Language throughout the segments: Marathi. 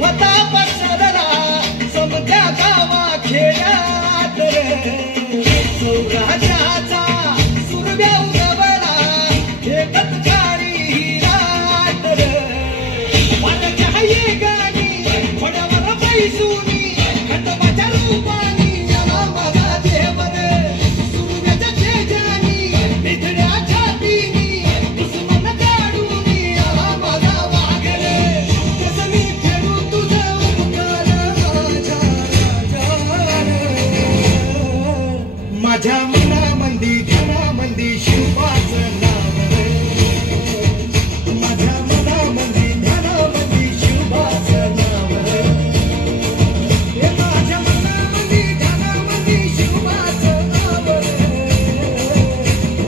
होता पसरला समत्या गावा खेड्यात सौराज्याचा सुरव्या उगवला एकच काळी रात वाटच्या ये गाणी थोड्यावर पैसुनी खंडोबाच्या रूपानी याला माझा देवर सुरव्याच्या तेजानी निधड्या छातीनी दुश्मन काढून याला माझा वाघर कसं मी फेडू तुझं उपकार माझ्या मनामंदी ध्यानामंदी शिवाचं नाव माझ्या मनामंदी ध्यानामंदी शिवाचं नाव माझ्या मनामंदी ध्यानामंदी शिवाचं नाव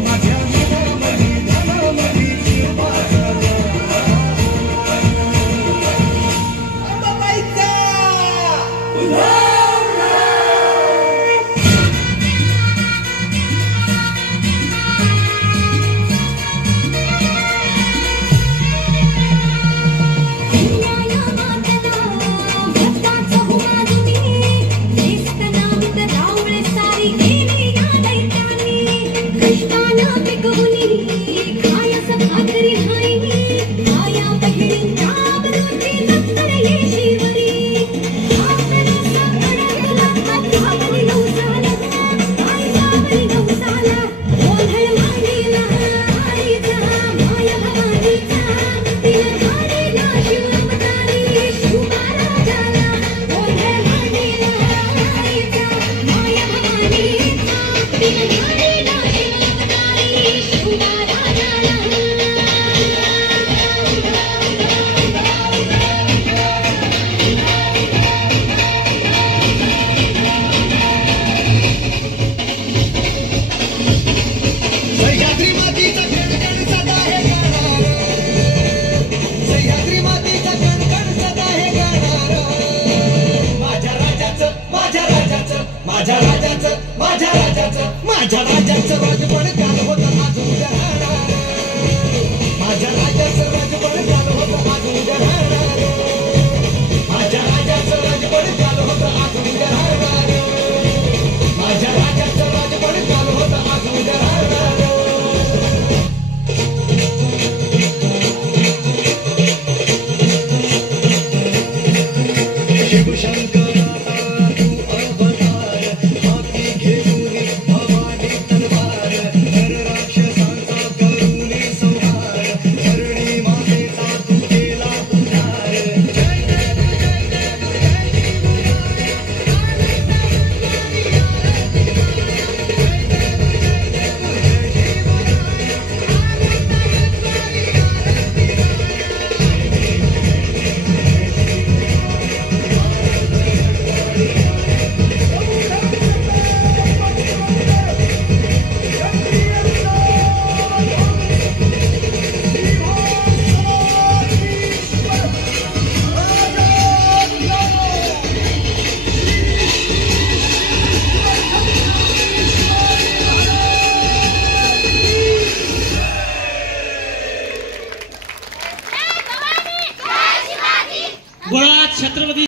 माझ्या मनामंदी ध्यानामंदी शिवाचं नाव माझ्या राजाचं राजपण काल होतं आज उद्या राहणार माझ्या राजाचं राजपण काल होतं आज उद्या राहणार माझ्या राजाचं राजपण काल होतं आज उद्या राहणार माझ्या राजाचं राजपण काल होतं आज उद्या राहणार शिवशंकर गुळात छत्रपती